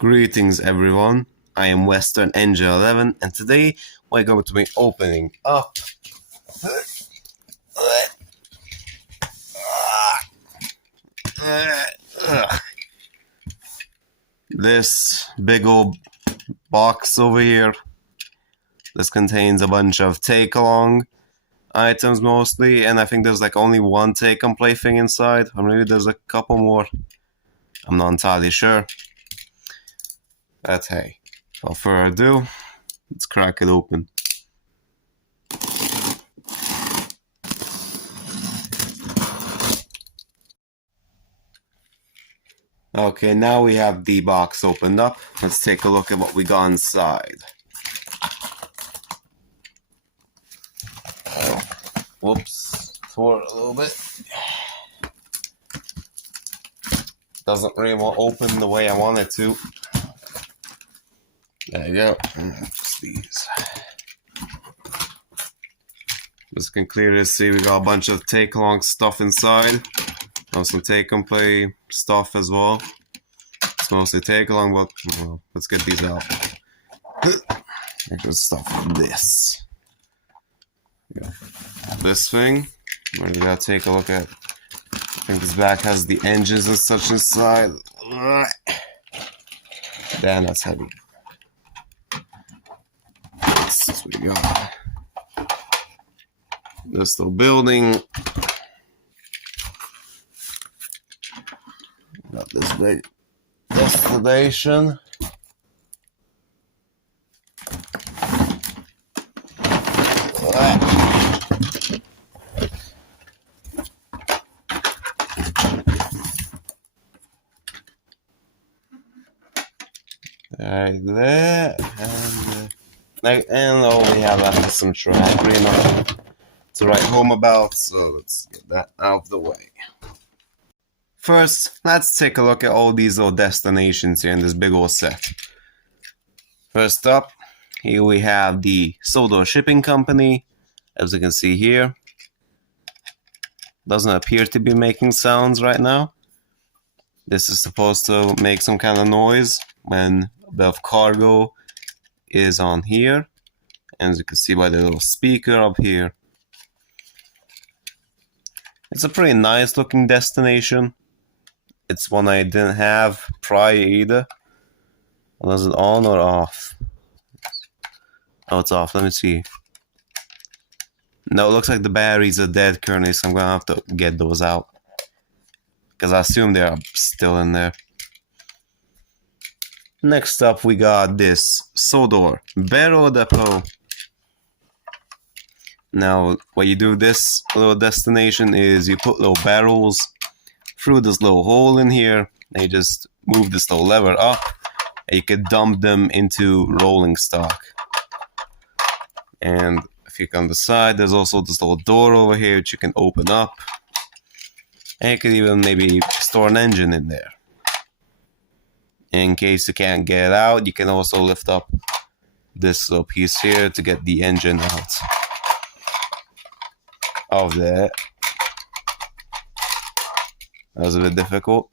Greetings everyone, I am Western Engine 11 and today we're going to be opening up this big old box over here. This contains a bunch of take-along items mostly, and I think there's like only one take-and-play thing inside, or maybe there's a couple more. I'm not entirely sure. But hey, without further ado, let's crack it open. Okay, now we have the box opened up. Let's take a look at what we got inside. Oh, whoops, tore it a little bit. Doesn't really want to open the way I want it to. There you go. Just these. As you can clearly see, we got a bunch of take-along stuff inside. Some take-and-play stuff as well. It's mostly take-along, but well, let's get these out. There's stuff like this. Yeah. This thing, we're gonna take a look at. I think this back has the engines and such inside. Damn, that's heavy. This is what we got. This little building. Got this big destination. Right there, and all we have left is some track. Really nothing to write home about, so let's get that out of the way. First, let's take a look at all these little destinations here in this big old set. First up, here we have the Sodor Shipping Company. As you can see here, doesn't appear to be making sounds right now. This is supposed to make some kind of noise when a bit of cargo is on here. And as you can see by the little speaker up here, it's a pretty nice looking destination. It's one I didn't have prior either. Was it on or off? Oh, it's off. Let me see. No, it looks like the batteries are dead currently, so I'm gonna have to get those out. Because I assume they are still in there. Next up, we got this Sodor Barrel Depot. Now, what you do this little destination is you put little barrels through this little hole in here. And you just move this little lever up, and you can dump them into rolling stock. And if you come to the side, there's also this little door over here which you can open up. And you can even maybe store an engine in there. In case you can't get it out, you can also lift up this little piece here to get the engine out of there. That was a bit difficult.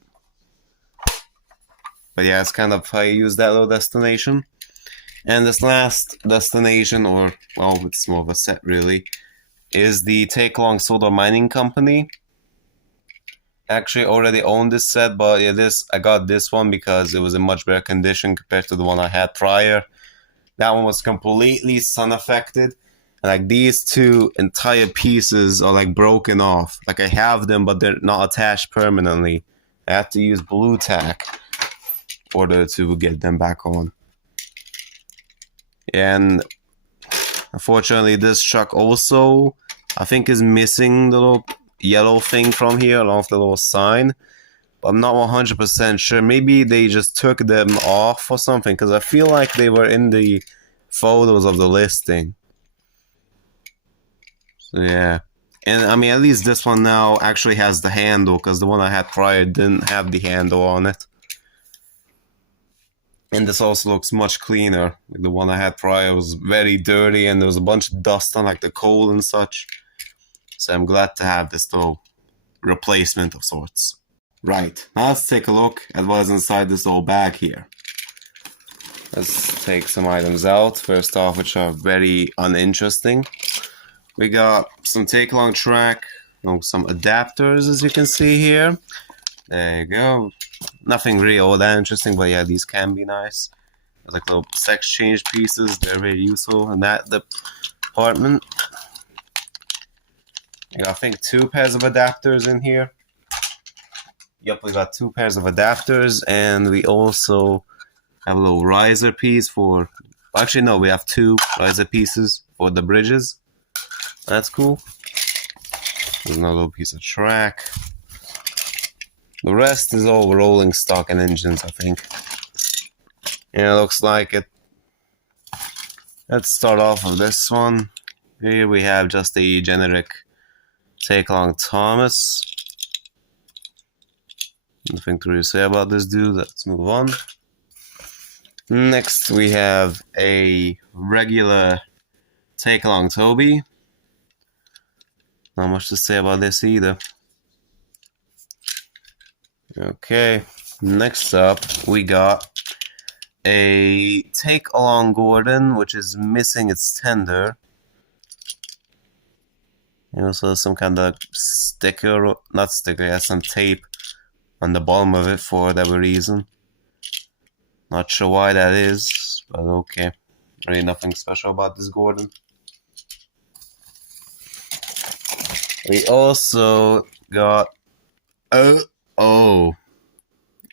But yeah, it's kind of how you use that little destination. And this last destination, or well, it's more of a set really, is the Take-Along Sodor Mining Company. Actually already owned this set, but yeah, I got this one because it was in much better condition compared to the one I had prior. That one was completely sun affected. And like these two entire pieces are like broken off. Like I have them, but they're not attached permanently. I have to use blue tack in order to get them back on. And unfortunately, this truck also, I think, is missing the little yellow thing from here along with the little sign. But I'm not 100% sure. Maybe they just took them off or something, because I feel like they were in the photos of the listing. So yeah. And I mean, at least this one now actually has the handle, because the one I had prior didn't have the handle on it. And this also looks much cleaner. Like the one I had prior was very dirty and there was a bunch of dust on like the coal and such. So I'm glad to have this little replacement of sorts. Right, now let's take a look at what is inside this old bag here. Let's take some items out. First off, which are very uninteresting. We got some take-along track, some adapters, as you can see here. There you go. Nothing really all that interesting, but yeah, these can be nice. There's like little sex change pieces. They're very useful in that department. I got, I think, 2 pairs of adapters in here. Yep, we got 2 pairs of adapters, and we also have a little riser piece for... Actually, no, we have 2 riser pieces for the bridges. That's cool. There's another little piece of track. The rest is all rolling stock and engines, I think. Yeah, looks like it. Let's start off with this one. Here we have just a generic take-along Thomas. Nothing to really say about this dude. Let's move on. Next we have a regular take-along Toby. Not much to say about this either. Okay, next up we got a take-along Gordon, which is missing its tender. And also some kind of sticker, not sticker, it has some tape on the bottom of it for whatever reason. Not sure why that is, but okay. Really nothing special about this Gordon. We also got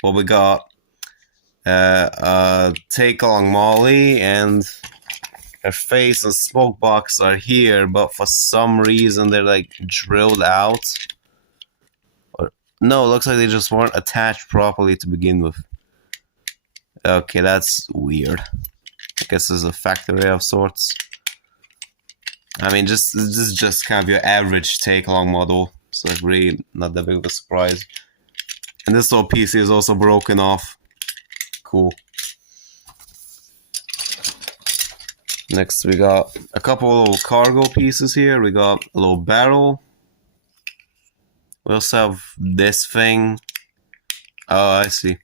we got take-along Molly, and her face and smoke box are here, but for some reason they're like drilled out. Or no, it looks like they just weren't attached properly to begin with. Okay, that's weird. I guess there's a factory of sorts. I mean, this is just kind of your average take-along model, so it's really not that big of a surprise. And this little piece is also broken off. Cool. Next, we got a couple of little cargo pieces here. We got a little barrel. We also have this thing. Oh, I see.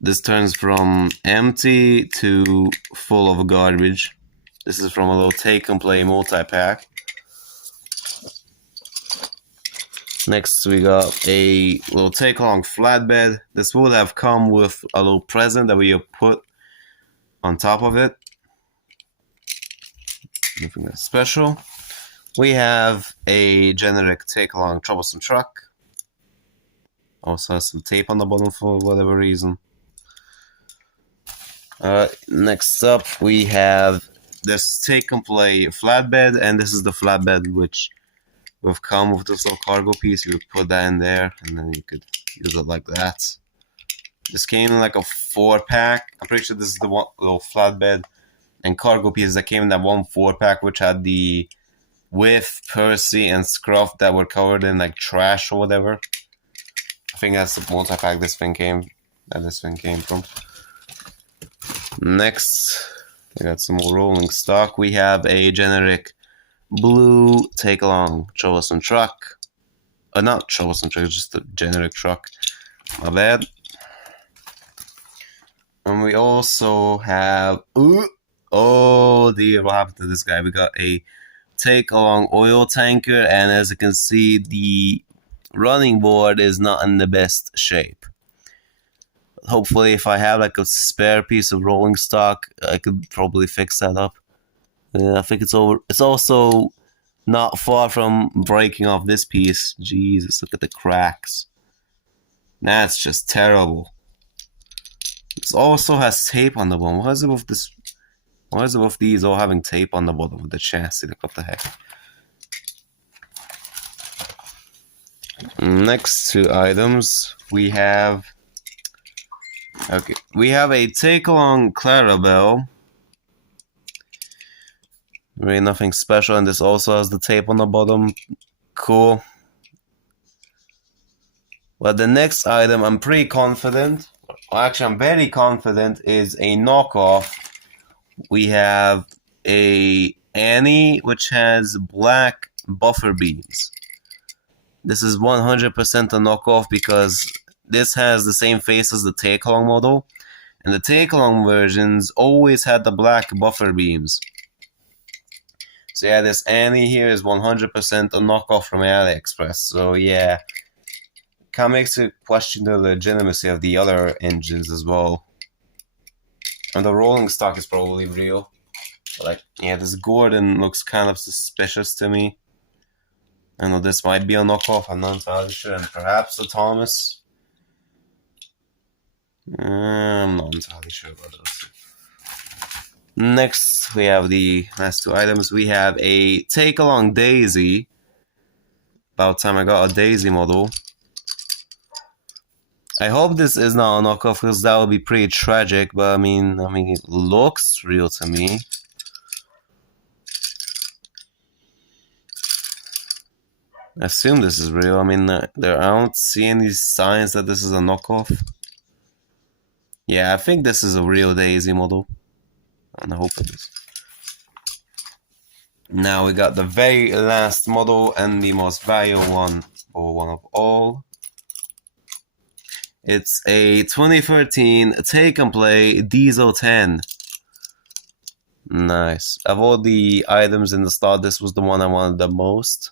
This turns from empty to full of garbage. This is from a little take and play multi-pack. Next, we got a little take-along flatbed. This would have come with a little present that we put on top of it. Nothing that special. We have a generic take-along troublesome truck. Also has some tape on the bottom for whatever reason. Next up, we have this take and play flatbed, and this is the flatbed which will come with this little cargo piece. You would put that in there, and then you could use it like that. This came in like a 4-pack. I'm pretty sure this is the one little flatbed and cargo pieces that came in that one 4-pack, which had the Whiff, Percy, and Scruff that were covered in like trash or whatever. I think that's the multi-pack this thing came from. Next, we got some more rolling stock. We have a generic blue take-along troublesome truck. Not troublesome truck, just a generic truck. My bad. And we also have... oh dear, what happened to this guy? We got a take-along oil tanker, and as you can see, the running board is not in the best shape. Hopefully, if I have like a spare piece of rolling stock, I could probably fix that up. I think it's over. It's also not far from breaking off this piece. Jesus, look at the cracks. That's just terrible. This also has tape on the bottom. Why is it with this? Why is it with these all having tape on the bottom of the chassis? Like, what the heck? Next 2 items, we have... Okay, we have a take-along Clarabelle. Really nothing special, and this also has the tape on the bottom. Cool. Well, the next item, I'm pretty confident, well, actually I'm very confident, is a knockoff. We have a Annie, which has black buffer beams. This is 100% a knockoff because this has the same face as the take-along model, And the take-along versions always had the black buffer beams. So yeah, this Annie here is 100% a knockoff from AliExpress. So yeah, kind of makes you question the legitimacy of the other engines as well. And the rolling stock is probably real. But like, yeah, this Gordon looks kind of suspicious to me. I know this might be a knockoff, I'm not entirely sure, and perhaps a Thomas. I'm not entirely sure about this. Next, we have the last two items. We have a take-along Daisy. About time I got a Daisy model. I hope this is not a knockoff, because that would be pretty tragic. But I mean, it looks real to me. I assume this is real. I mean, I don't see any signs that this is a knockoff. Yeah, I think this is a real Daisy model. And I hope it is. Now we got the very last model and the most valuable one, or one of all. It's a 2013 Take and Play Diesel 10. Nice. Of all the items in the slot, this was the one I wanted the most.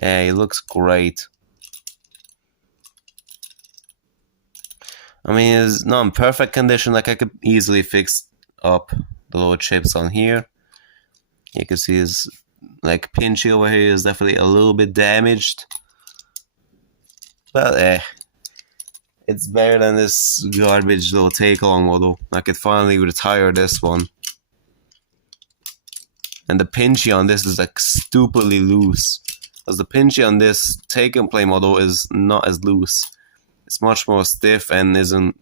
Yeah, it looks great. I mean, it's not in perfect condition. Like, I could easily fix up the little chips on here. You can see his, like, pinchy over here is definitely a little bit damaged. But, it's better than this garbage little take-along model. I could finally retire this one. And the pinchy on this is, like, stupidly loose. Because the pinchy on this take-and-play model is not as loose. It's much more stiff and isn't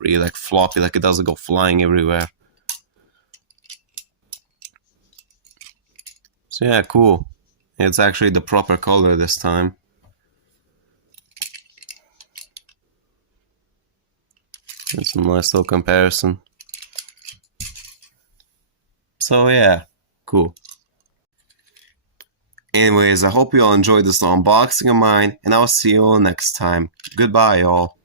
really like floppy, like it doesn't go flying everywhere. So yeah, cool. It's actually the proper color this time. It's a nice little comparison. So yeah, cool. Anyways, I hope you all enjoyed this unboxing of mine, and I'll see you all next time. Goodbye, y'all.